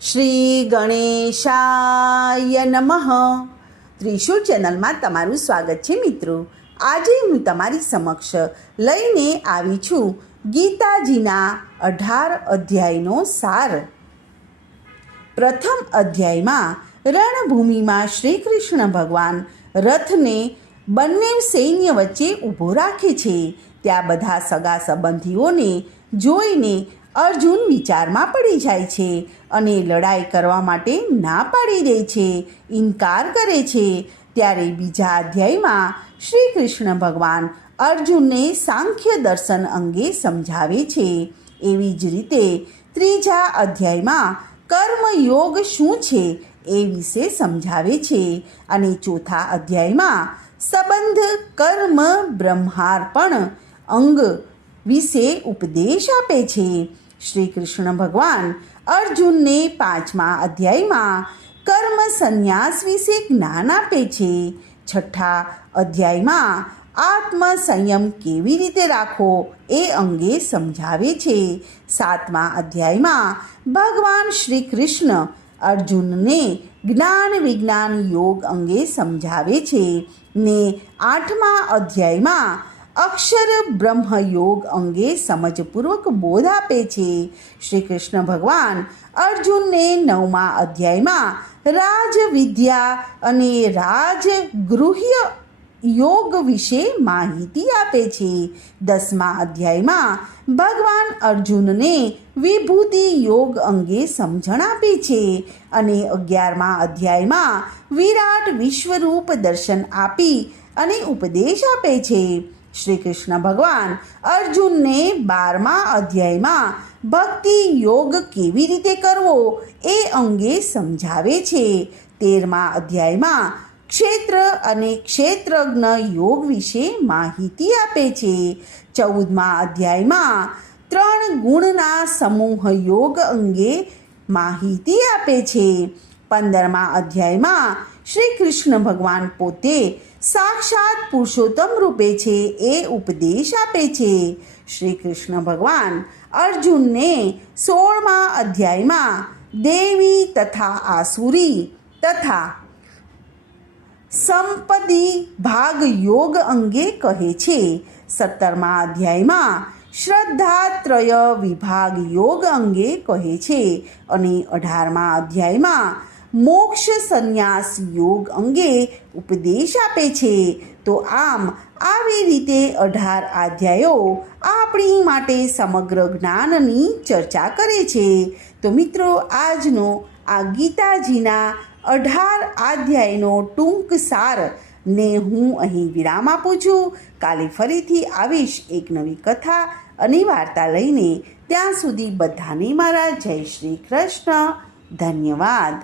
શ્રી ગણેશાય નમઃ. ત્રિશુળ ચેનલમાં તમારું સ્વાગત છે મિત્રો. આજે હું તમારી સમક્ષ લઈને આવી છું ગીતાજીના 18 અધ્યાયનો સાર. પ્રથમ અધ્યાયમાં રણભૂમિમાં શ્રી કૃષ્ણ ભગવાન રથને બંને સૈન્ય વચ્ચે ઊભો રાખે છે. ત્યાં બધા સગા સંબંધીઓને જોઈને અર્જુન વિચારમાં પડી જાય છે અને લડાઈ કરવા માટે ના પાડી દે છે, ઇનકાર કરે છે. ત્યારે બીજા અધ્યાયમાં શ્રી કૃષ્ણ ભગવાન અર્જુનને સાંખ્ય દર્શન અંગે સમજાવે છે. એવી જ રીતે ત્રીજા અધ્યાયમાં કર્મયોગ શું છે એ વિશે સમજાવે છે અને ચોથા અધ્યાયમાં સંબંધ કર્મ બ્રહ્માર્પણ અંગ વિશે ઉપદેશ આપે છે. શ્રી કૃષ્ણ ભગવાન અર્જુનને પાંચમા અધ્યાયમાં કર્મ સંન્યાસ વિશે જ્ઞાન આપે છે. છઠ્ઠા અધ્યાયમાં આત્મ સંયમ કેવી રીતે રાખવો એ અંગે સમજાવે છે. સાતમા અધ્યાયમાં ભગવાન શ્રી કૃષ્ણ અર્જુનને જ્ઞાન વિજ્ઞાન યોગ અંગે સમજાવે છે ને આઠમા અધ્યાયમાં અક્ષર બ્રહ્મ યોગ અંગે સમજપૂર્વક બોધ આપે છે. શ્રી કૃષ્ણ ભગવાન અર્જુનને નવમા અધ્યાયમાં રાજવિદ્યા અને રાજગૃહ્ય યોગ વિશે માહિતી આપે છે. દસમા અધ્યાયમાં ભગવાન અર્જુનને વિભૂતિ યોગ અંગે સમજણ આપે છે અને 11મા અધ્યાયમાં વિરાટ વિશ્વરૂપ દર્શન આપી અને ઉપદેશ આપે છે. શ્રી કૃષ્ણ ભગવાન અર્જુનને 12મા અધ્યાયમાં ભક્તિ યોગ કેવી રીતે કરવો એ અંગે સમજાવે છે. 13મા અધ્યાયમાં ક્ષેત્ર અને ક્ષેત્રજ્ઞ યોગ વિશે માહિતી આપે છે. 14મા અધ્યાયમાં 3 ગુણના સમૂહ યોગ અંગે માહિતી આપે છે. 15મા અધ્યાયમાં શ્રી કૃષ્ણ ભગવાન પોતે સાક્ષાત પુરુષોત્તમ રૂપે છે એ ઉપદેશ આપે છે. શ્રી કૃષ્ણ ભગવાન અર્જુનને 16મા અધ્યાયમાં દેવી તથા આસુરી તથા સંપદી ભાગ યોગ અંગે કહે છે. 17મા અધ્યાયમાં શ્રદ્ધાત્રય વિભાગ યોગ અંગે કહે છે અને 18મા અધ્યાયમાં મોક્ષ સંન્યાસ યોગ અંગે ઉપદેશ આપે છે. તો આમ આવી રીતે 18 અધ્યાયો આપણી માટે સમગ્ર જ્ઞાનની ચર્ચા કરે છે. તો મિત્રો, આજનો આ ગીતાજીના 18 અધ્યાયનો ટૂંક સાર ને હું અહીં વિરામ આપું છું. કાલે ફરીથી આવીશ એક નવી કથા અને વાર્તા લઈને. ત્યાં સુધી બધાને મારા જય શ્રી કૃષ્ણ. ધન્યવાદ.